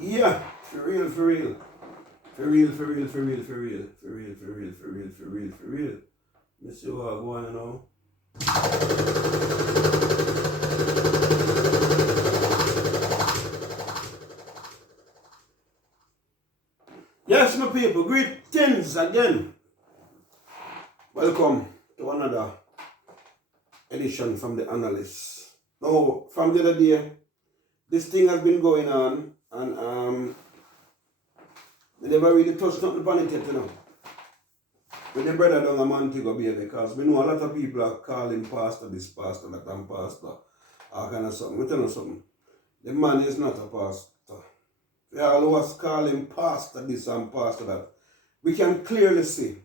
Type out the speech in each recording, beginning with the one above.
Yeah, for real, for real. For real, for real, for real, for real. For real, for real, for real, for real, for real. Let's see what I go on now. Yes, my people, greetings again. Welcome to another edition from the analyst. Now, from the other day, this thing has been going on, and we never really touched nothing upon it yet, you know. With the brother down a Montego Bay, because we know a lot of people are calling pastor this, pastor that, and pastor, all kind of something. We tell you something. The man is not a pastor. They always call him pastor this and pastor that. We can clearly see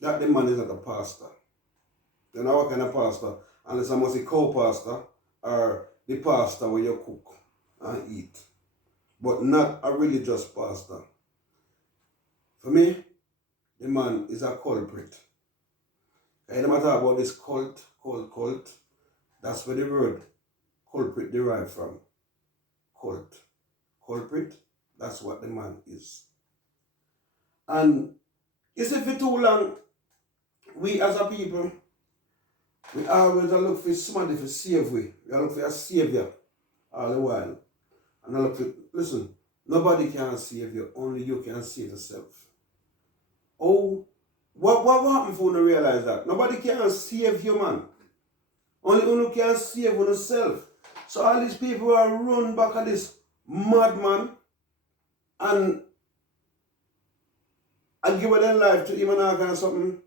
that the man is not a pastor. You know what kind of pastor? Unless I must say co-pastor or the pastor where you cook and eat. But not a religious pastor. For me, the man is a culprit. I don't matter about this cult. That's where the word culprit derived from. Cult. Culprit, that's what the man is. And you see, for too long, we as a people, we always look for somebody to save we. We look for a savior all the while. And I look for, listen, nobody can save you, only you can save yourself. Oh, what happened for you to realize that? Nobody can save you, man. Only you can save yourself. So all these people are run back at this madman and I give their life to him and all kind of something.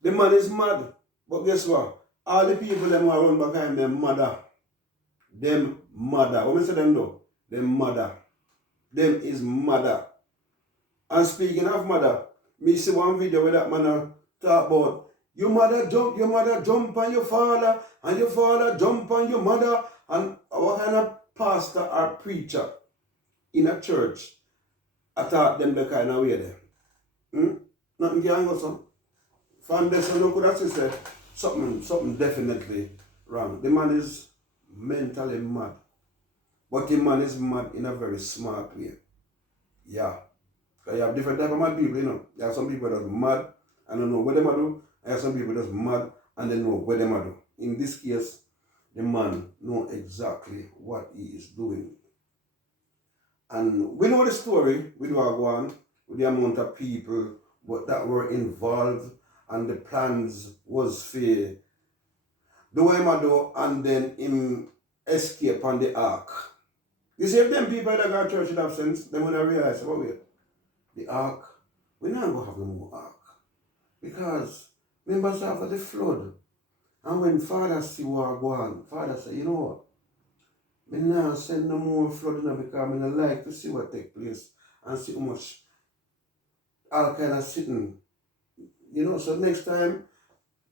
The man is mad. But guess what? All the people them who are run behind them mother. Them mother. What me say them though? Them mother. Them is mother. And speaking of mother, me see one video where that man talk about your mother jump on your father, and your father jump on your mother, and what kind of pastor or preacher in a church I taught them the kind of way there. Nothing can go so. From this one, you could have said something definitely wrong. The man is mentally mad. But the man is mad in a very smart way. Yeah. Because you have different type of mad people, you know. You have some people that are mad and don't know what they do. And you have some people that are mad and they know what they do. In this case, the man knows exactly what he is doing. And we know the story with Wagwan, with the amount of people that were involved, and the plans was for the way Mado and then him escape on the ark. You see, if them people that got church should have sense, then when I realize, oh wait, the ark, we're not going to have no more ark. Because members after the flood, and when Father see what go on, Father say, you know what, I now send no more flood now because I like to see what take place and see how much all kind of sitting. You know, so next time,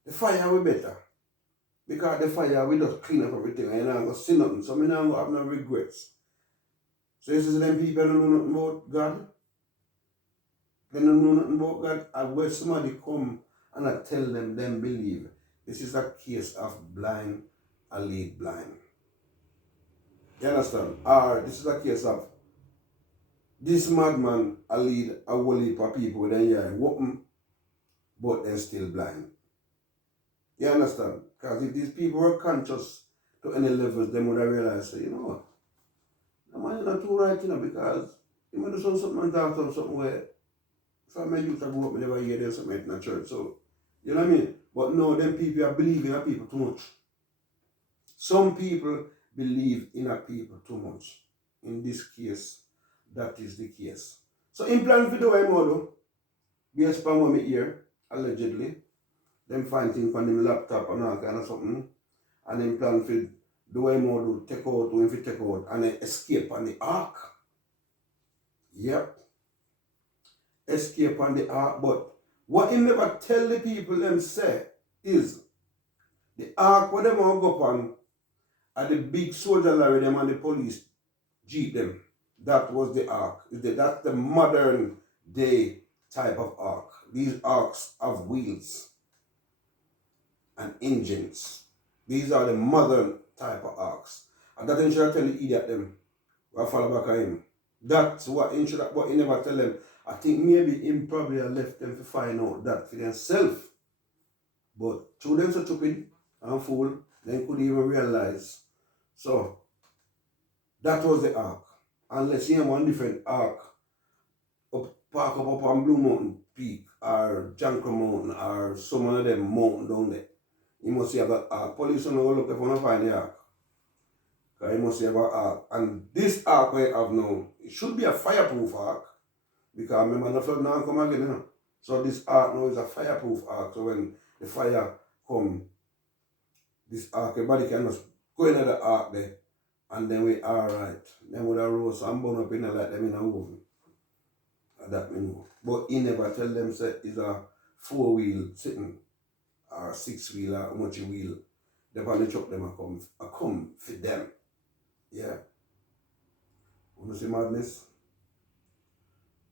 the fire will better. Because the fire will just clean up everything and you're not going to see nothing. So I'm not going to have no regrets. So you see them people don't know nothing about God. They don't know nothing about God. And when somebody come and I tell them believe, this is a case of blind, I lead blind. You understand? Or this is a case of this madman, I lead a whole heap of people with their eye open, but they're still blind. You understand? Because if these people were conscious to any levels, they would have realized, say, you know what? The man is not too right, you know, because he might do something and talk to something where if I may used to go up, I never hear there's something in the church. So, you know what I mean? But no, them people are believing in people too much. Some people believe in a people too much. In this case, that is the case. So, in plan for the way model, based upon what I hear, allegedly, them find things on them laptop and all kind of something, and then plan for the way model take out, when we take out, and then escape on the ark. Yep. Escape on the ark, but what he never tell the people them say is the ark where them all go on and the big soldier lorry them and the police jeep them. That was the ark. That's the modern day type of ark. These arks have wheels and engines. These are the modern type of arks. And that thing should tell the idiot them. We'll follow back on him. That's what he should have, but he never tell them. I think maybe him probably have left them to find out that for themselves. But through them so stupid and fool, they couldn't even realize. So that was the ark. Unless you have one different ark park up on Blue Mountain Peak or Jankro Mountain or some of them mountain down there. You must have that ark. Police don't know look if you want to find the ark. Because you must have an ark. And this ark we have now, it should be a fireproof ark. Because remember the flood now come again, you know. So this ark now is a fireproof ark. So when the fire come, this ark, everybody can just go into the ark there. And then we alright. Then with a rose and burn up in there like them in a oven. That me know. But he never tell them say it's a 4-wheel sitting or 6-wheel or how much wheel. They probably truck them a come for them. Yeah. Wanna see madness?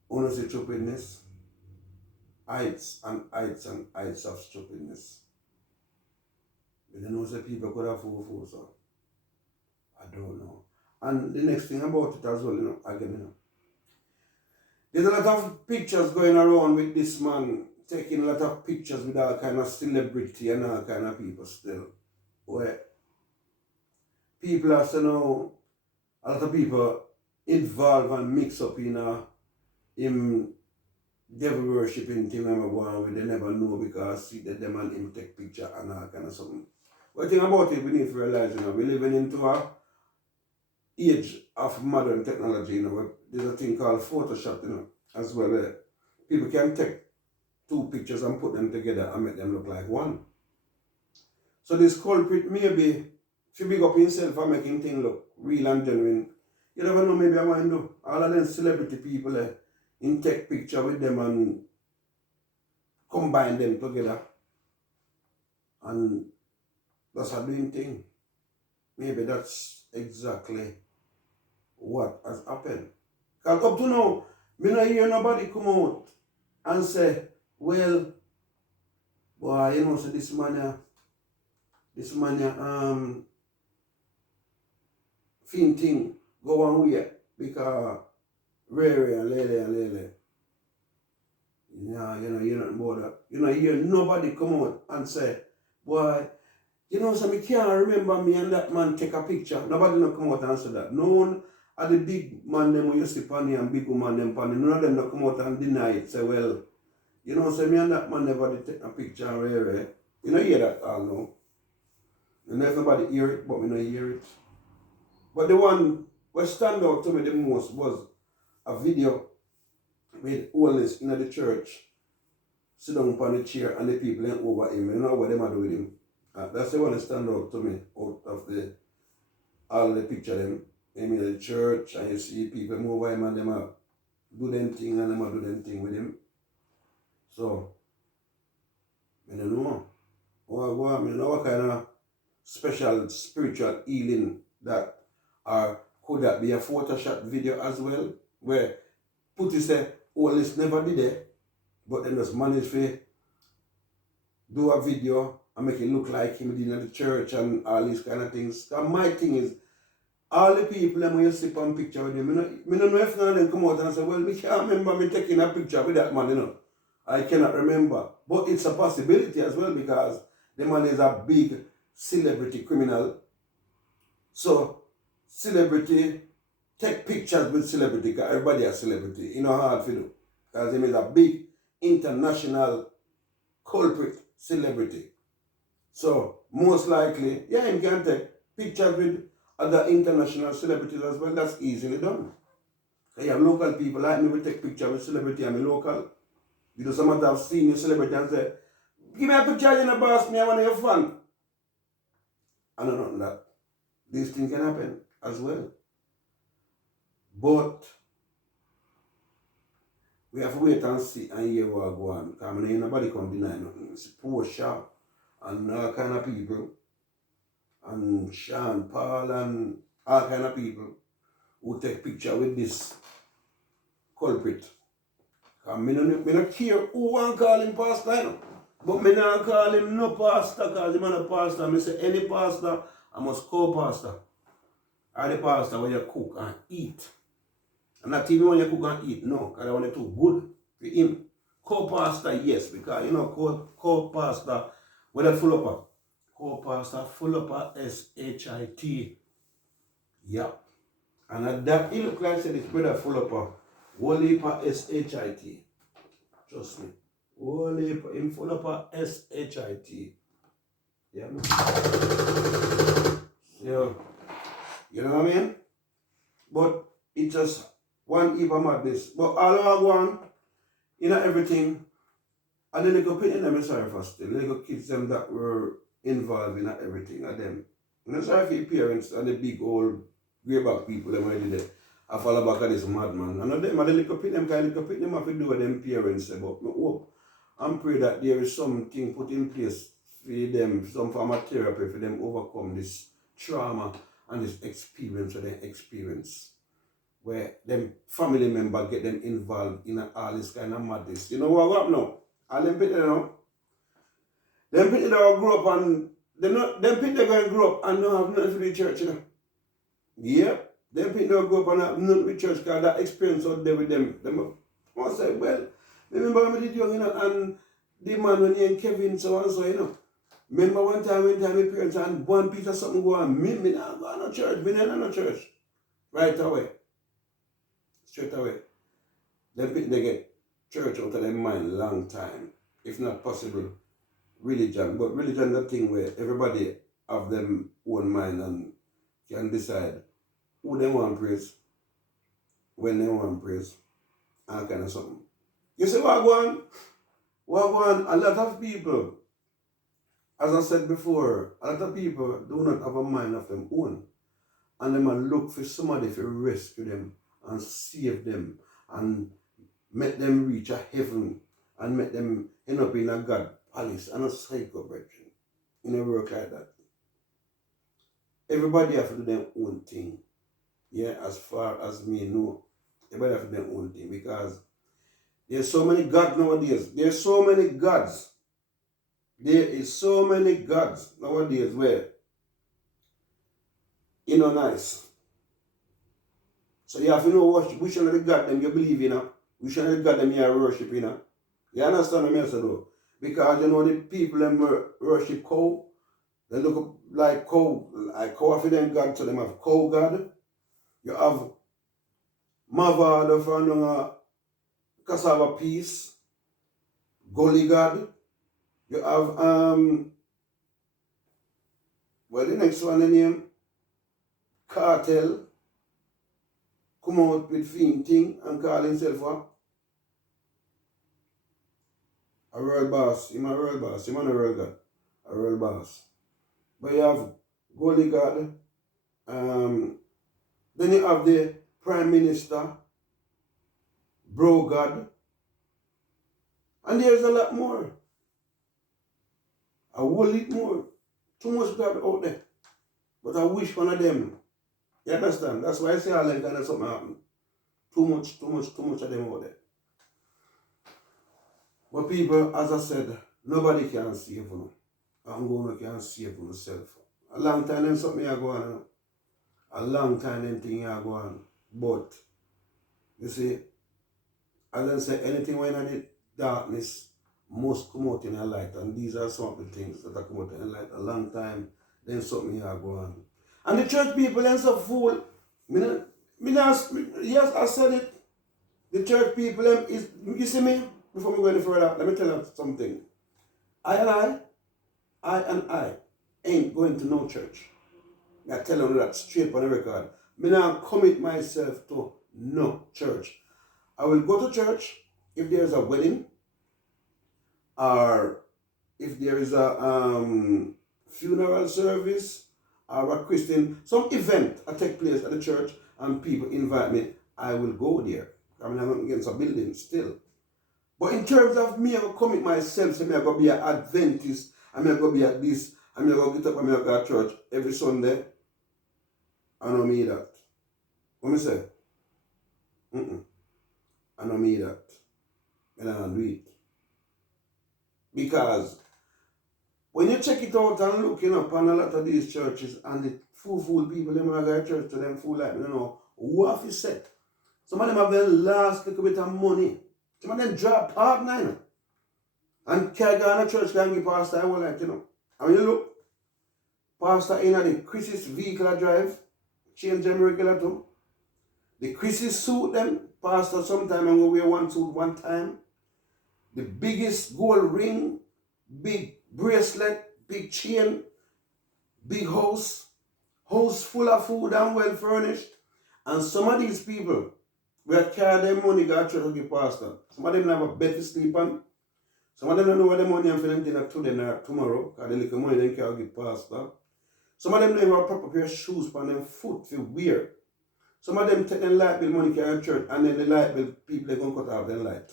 Wanna see stupidness? Heights and heights and heights of stupidness. You don't know say people could have 4 so I don't know. And the next thing about it as well, you know, again, you know. There's a lot of pictures going around with this man, taking a lot of pictures with all kind of celebrity and all kind of people still. Where people are saying now, a lot of people involved and mix up in him devil worshipping thing when we go on with, they never know because see that them and him take picture and all kind of something. But the thing about it, we need to realize, you know, we're living into a age of modern technology, you know, there's a thing called Photoshop, you know, as well. People can take 2 pictures and put them together and make them look like one. So this culprit maybe, if you big up himself and making things look real and genuine, you never know, maybe I want to do. All of them celebrity people in take picture with them and combine them together. And that's a doing thing. Maybe that's exactly what has happened. Because up to now, me not hear nobody come out and say, well, boy, you know, so this man fin thing go on way because Rary and Lele. Yeah, you know, you're not about that. You know, hear nobody come out and say, boy, you know, so me can't remember me and that man take a picture. Nobody no come out and say that. No one of the big man them who you see panny and big woman them panny, none of them no come out and deny it. Say, well, you know, so me and that man never did take a picture and Rary. You know, hear that all now. You know, if nobody hear it, but me no hear it. But the one what stand out to me the most was a video with Oldness in the church, sit down upon the chair and the people ain't over him. You know what they do with him. That's the one that stand out to me out of all the picture them. Him in the church and you see people move over him and them do them thing and them do them thing with him. So, I don't know. I don't know what kind of special spiritual healing that, or could that be a Photoshop video as well, where Putty say, oh, this never did it, but then just managed to do a video and make it look like him in the church and all these kind of things. And my thing is, all the people when you see on picture with him, I don't know if none of them come out and say, well, I can't remember me taking a picture with that man, you know. I cannot remember. But it's a possibility as well because the man is a big celebrity criminal. So, celebrity, take pictures with celebrity because everybody is a celebrity. You know hard to do. Because he is a big international culprit celebrity. So, most likely, yeah, he can take pictures with other international celebrities as well. That's easily done. You have local people like me, we take pictures with celebrity and me local. You know, somebody have seen your celebrity and say, give me a picture in the boss, me, I want your fun. I don't know that. These things can happen as well. But we have to wait and see and hear what go on. Because nobody can deny nothing. It's Portia and all kind of people. And Sean Paul and all kind of people who take picture with this culprit. Because I don't care who want to call him pastor, you know? But I don't call him no pastor because he's not a pastor. I say any pastor, I must co-pastor. Or the pastor where you cook and eat. And not even when you cook and eat, no, because I want it too good for him. Co-pastor, yes, because you know, co-pastor, with a full upper. Co-pastor, full upper, S-H-I-T. Yeah. And at that, he look like said it's brother full upper. Whole heap of S-H-I-T. Trust me. Whole heap, him full upper, S-H-I-T. Yeah, man. So, you know what I mean? But it's just one heap of madness. But all I want, you know, everything, and the little people them is sorry for still. The little kids them that were involved in everything of them. And I'm sorry for the parents and the big old greyback people them already there. I follow back at this madman. And them and the little people them kind of little people them have to do with them parents. But I hope and pray that there is something put in place for them, some form of therapy for them overcome this trauma and this experience that they experience. Where them family member get them involved in all this kind of madness. You know what happened now? All them people, you know, them people that grow up and them people that going to grow up and don't have nothing to do with church, you know. Yeah, them people that grow up and have nothing with church because that experience out there with them. Them must say, well, remember when I did young, you know, and the man when he and Kevin so and so, you know. Remember one time my parents and one piece of something go on, me not go to church, me not go to church. Right away. Straight away. They get church out of their mind long time. If not possible, religion. But religion is a thing where everybody have them own mind and can decide who they want to praise, when they want to praise, and kind of something. You see what go on? What go on? A lot of people, as I said before, a lot of people do not have a mind of their own. And they might look for somebody to rescue them and save them and make them reach a heaven and make them end up in a God palace and a psycho brethren. It never work like that. Everybody have to do their own thing. Yeah, as far as me know, everybody have to do their own thing because there's so many gods nowadays. There's so many gods. There is so many gods nowadays where you know nice. So you have to know which one of the God them you believe in, which one of the God them you worship in. You understand what I say though? Because you know the people them worship cow, they look like cow for them God, so them have cow God. You have Mavado for cassava peace, Gully God. You have well the next one the name Cartel. Come out with fiend thing and call himself a world boss. He's a world boss. He's not a world god. A world boss. But you have Gully God. Then you have the Prime Minister, Bro God. And there's a lot more. A whole lot more. Too much God out there. But I wish one of them. You understand? That's why I say all that kind of something happen. Too much of them out there. But people, as I said, nobody can save you. I'm going to can save myself. A long time then something I go on. A long time then thing I go on. But, you see, as I say, anything when I did darkness must come out in the light. And these are some of the things that are come out in the light. A long time, then something I go on. And the church people then so fool. Yes, I said it. The church people them is, you see me? Before we go any further, let me tell you something. I ain't going to no church. I tell you that straight on the record. I not commit myself to no church. I will go to church if there is a wedding or if there is a funeral service or a Christian, some event that take place at the church and people invite me, I will go there. I mean, I'm not against a building still. But in terms of me, I will commit myself, say, I'm going to be an Adventist, I'm going to be at this, I'm going to get up and I'm going to go to church every Sunday. I don't mean that. What me say? I don't mean that. And I don't do it. Because when you check it out and looking up on a lot of these churches and the fool people, them are going to church to them fool like, you know, who have you said? Some of them have their last little bit of money. Some of them drop partner, you know. And can't go in a church, can give pastor, I will like, you know. I mean, you look, pastor in the Chris's vehicle I drive, change them regular too. The Chris's suit them, pastor sometime and go wear one suit one time. The biggest gold ring, big bracelet, big chain, big house full of food and well furnished. And some of these people will carry their money go to church to give pastor. Some of them have a bed to sleep on. Some of them don't know where the money is for them dinner today or tomorrow, because the little money they can't give pastor. Some of them don't have a proper pair of shoes on them foot to wear. Some of them take their light bill money carry to church, and then the light bill people they gonna cut off their light.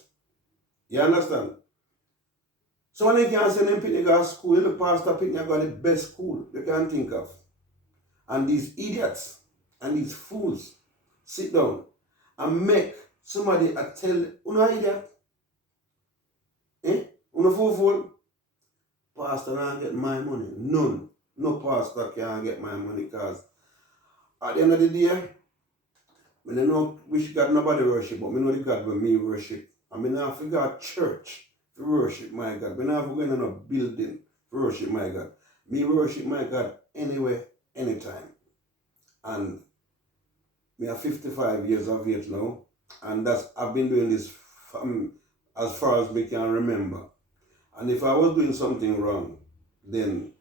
You understand? Some of them can't send them picnic to school. The pastor picnic got the best school you can think of. And these idiots and these fools sit down and make somebody tell, "Uno idiot, uno fool, pastor can't get my money." None. No pastor can get my money, because at the end of the day, I don't know which God nobody worship, but I know the God when me worship. And I don't forget a church to worship my God. I don't forget a building to worship my God. Me worship my God anywhere, anytime. And me are 55 years of age now, and I've been doing this from as far as me can remember. And if I was doing something wrong, then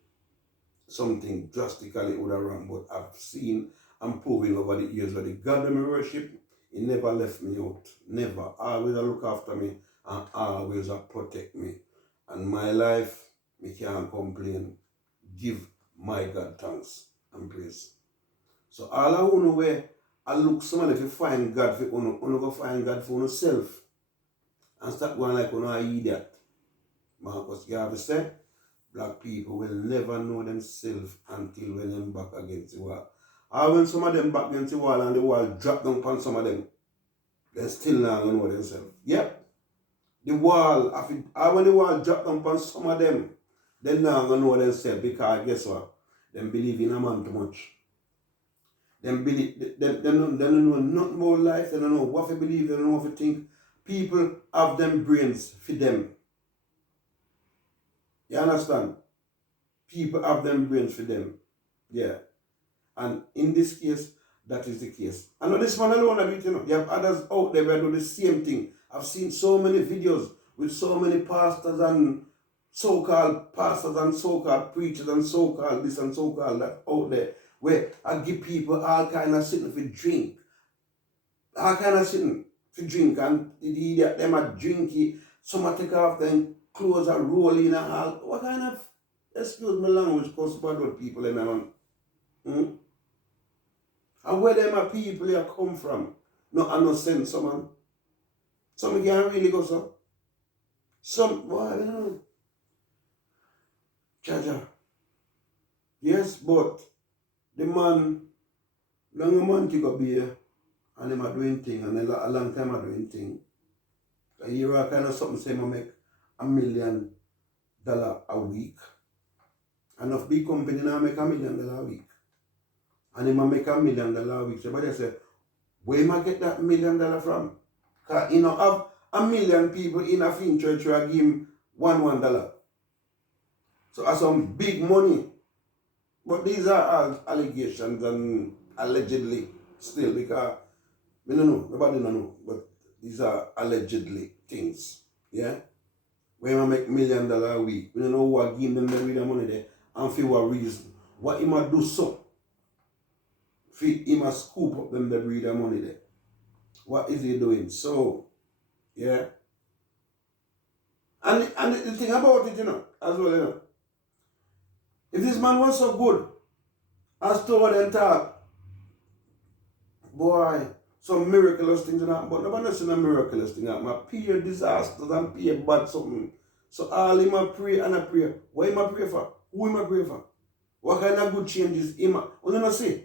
something drastically would have wrong. But I've seen and proven over the years that the God that I worship, He never left me out. Never. Always look after me and always protect me. And my life, me can't complain. Give my God thanks and praise. So all I want to where I look somebody if you find God for you go find God for yourself. And start going like you an idiot. Marcus Garvey said, black people will never know themselves until when them back against the wall. Or when some of them back against the wall and the wall drop down upon some of them, they still not going to know themselves. Yep. The wall, when the wall drop down upon some of them, they not going to know themselves, because guess what? They believe in a man too much. They believe, they don't know nothing about life, they don't know what to believe, they don't know what to think. People have them brains for them. You understand? People have them brains for them. Yeah. And in this case, that is the case. And not this one alone, you have others out there who do the same thing. I've seen so many videos with so many pastors and so-called preachers and so-called this and so-called that out there, where I give people all kind of sitting for drink. All kind of sitting for drink, and the idiot, them are drinky, some take off them clothes are rolling and all. What kind of, excuse my language, cause bad with people in man? And where them are people here come from? No, I no sense, someone. Some can't really go so. Some, well, I don't know. Jaja. Yes, but the man, long man take up here, and them are doing thing, and a long time are doing thing. A year I kind of something say I make $1 million a week. And if big company now make $1 million a week. And they make $1 million a week. Somebody say, where am I get that $1 million from? Because you know, have 1 million people in a fin church who give him $1. So that's some big money. But these are all allegations and allegedly still, because we don't know, nobody don't know, but these are allegedly things. Yeah? Where I make $1 million a week. We don't know what give them the money there and for what reason. What he might do so. He must scoop up them the breeder money there. What is he doing? So, yeah. And the thing about it, as well, if this man was so good, as told and talk, boy, some miraculous things happen, but nobody knows no miraculous thing happen. I peer disasters and peer bad something. So all him a pray and a pray. What him a pray for? Who him a pray for? What kind of good changes him a... What do you say?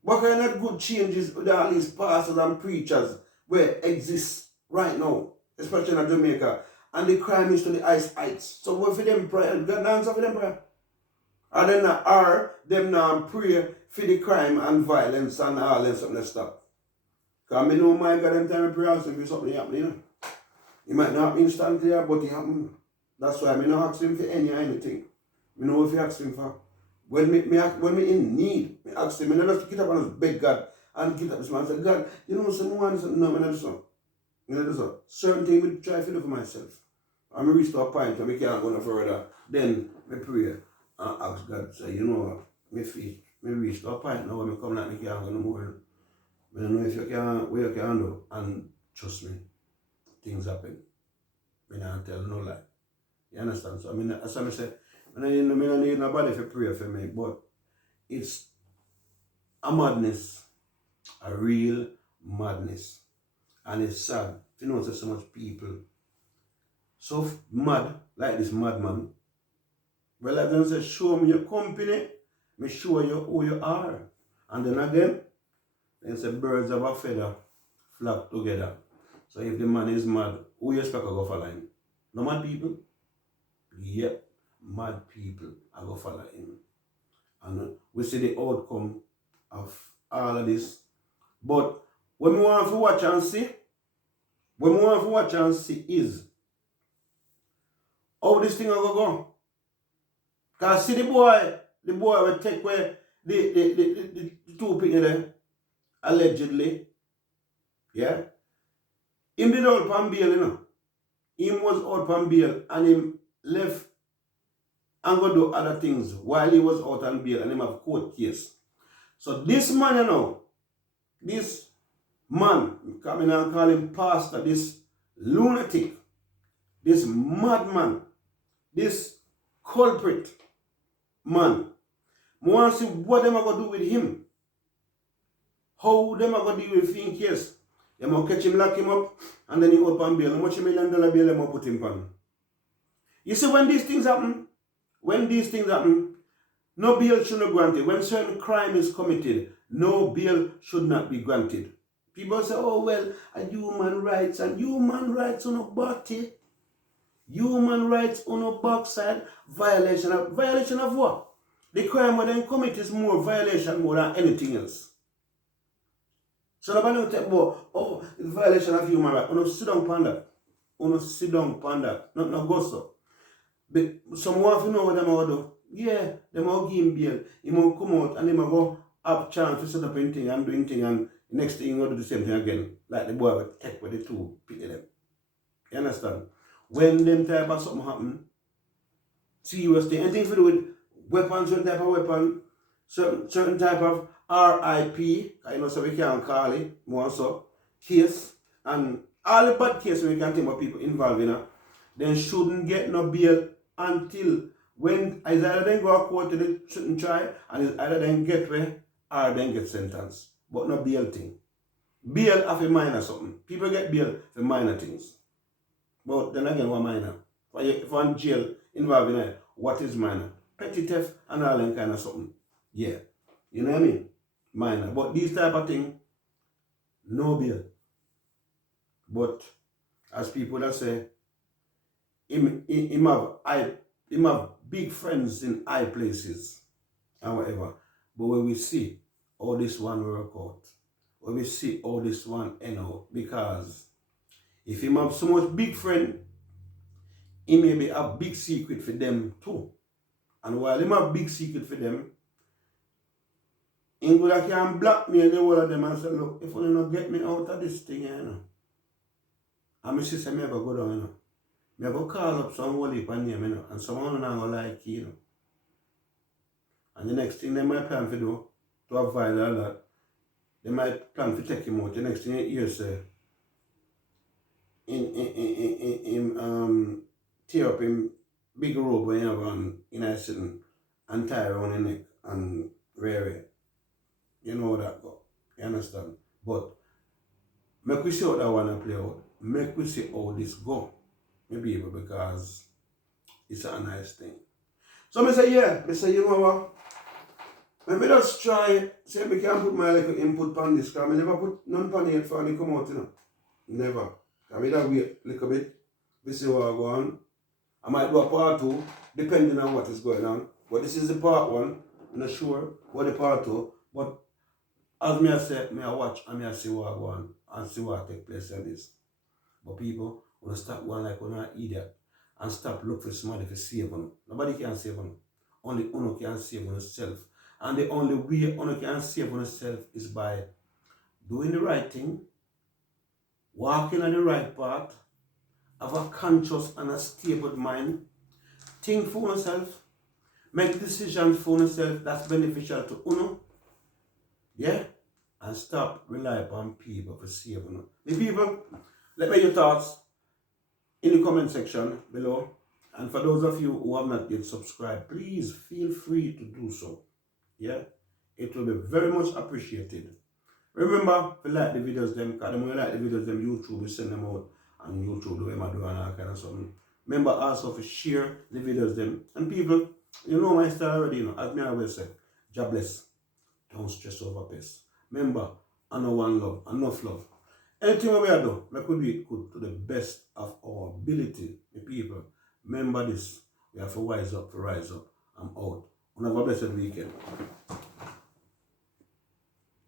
What kind of good changes with all these pastors and preachers where exist right now, especially in Jamaica, and the crime is to the ice heights. So what for them pray? God answer for them prayer. And then them now pray for the crime and violence and all and something stop. Because I know my God, them time I pray also if something happen, you know. It might not happen instantly, but it happen. That's why I not ask him for anything. I know if you ask him for. When me in need, I ask him, I just get up and beg God and get up this man and say, God, you know, someone is no, I do so. You know, so certain things I try to do for myself. And I reach to a point where I can't go no further. Then I pray and ask God, say, you know what, me reach to a point now when I come like me can't go no more. I don't know if you can, where you can do, and trust me, things happen. I don't tell no lie. You understand? So I mean, as I say, I don't need nobody to pray for me, but it's a madness, a real madness. And it's sad. You know, there's so much people so mad, like this madman. Well, I don't say, show me your company, me show you who you are. And then again, they say birds of a feather flock together. So if the man is mad, who you expect to go follow him? No mad people? Yep, mad people are going to follow him. And we see the outcome of all of this. But what we want to watch and see, is how this thing will go. Because see the boy will take away the two people there, allegedly. Yeah? Him did out on bail, you know. Him was out on bail and him left and go do other things while he was out on bail and him have court case. So this man, you know, this man, coming and call him pastor, this lunatic, this madman, this culprit man, I want to see what them are going to do with him. How them are going to deal with him in case. They might catch him, lock him up, and then he out on bail. How much $1 million bail they might put him on? You see, when these things happen, no bail should not be granted. When certain crime is committed, no bail should not be granted. People say, oh, well, human rights on a body. Human rights on a backside. Violation of what? The crime when they commit is more violation more than anything else. So nobody will talk about, oh, it's violation of human rights. Uno sit down panda. No go so. But some want to know what them will do. Yeah, they will give him bail. He will come out and they will go have chance to set up anything and do anything, and next thing he will do the same thing again. Like the boy will take with the two people them. You understand? When them type of something happen, serious thing, anything to do with weapons, certain type of weapon, certain type of RIP, I know so we can call it, more so, case, and all the bad cases we can think about people involved in, then shouldn't get no bail until when either then go to court to the certain trial, and it's either then get way or then get sentenced. But no bail thing. Bail of a minor something. People get bail for minor things. But then again, what minor? For one jail involved in it, what is minor? Petty theft and all that kind of something. Yeah. You know what I mean? Minor. But these type of thing, no bail. But as people that say, him have big friends in high places and whatever. But when we see all this one work out, when we see all this one end out, because if him have so much big friend, he may be a big secret for them too. And while him have big secret for them, he can blackmail the whole of them and say, look, if you don't get me out of this thing, you know. And my sister may go down, you know. I go call up some whole heap of name, you know, and someone not gonna like you know. And the next thing they might plan to do, to avoid all that, they might plan to take him out. The next thing you hear say, tear up him big rope when you have on in a sitting and tie around the neck and rear it. You know how that go. You understand? But make we see how that one play out. Make we see how this go. Maybe because it's a nice thing. So I say, yeah, I say, you know what? Let me just try, say I can put my little input on this, because I never put none on it for me come out, you know. Never. I mean, that wait a little bit. We see what go on. I might do a part 2, depending on what is going on. But this is the part 1. I'm not sure what the part 2. But as me I say, me I watch and me I see what go on. and see what take place in this. But people, wanna stop one like one idiot and stop look for somebody to save them. Nobody can save them. Only one can save yourself. And the only way one can save yourself is by doing the right thing, walking on the right path, have a conscious and a stable mind, think for yourself, make decisions for yourself that's beneficial to uno. Yeah? And stop relying upon people for saving you. The people, let me know your thoughts in the comment section below. And for those of you who have not yet subscribed, please feel free to do so. Yeah? It will be very much appreciated. Remember to like the videos them, because when you like the videos them, YouTube will send them out and YouTube do them and all kind of something. Remember also to share the videos them. And people, you know my style already, you know, as me always say, God bless. Don't stress over peace. Remember, I know one love, enough love. Anything we do, we could do it good to the best of our ability. The people, remember this. We have to rise up, I'm out. Have a blessed weekend.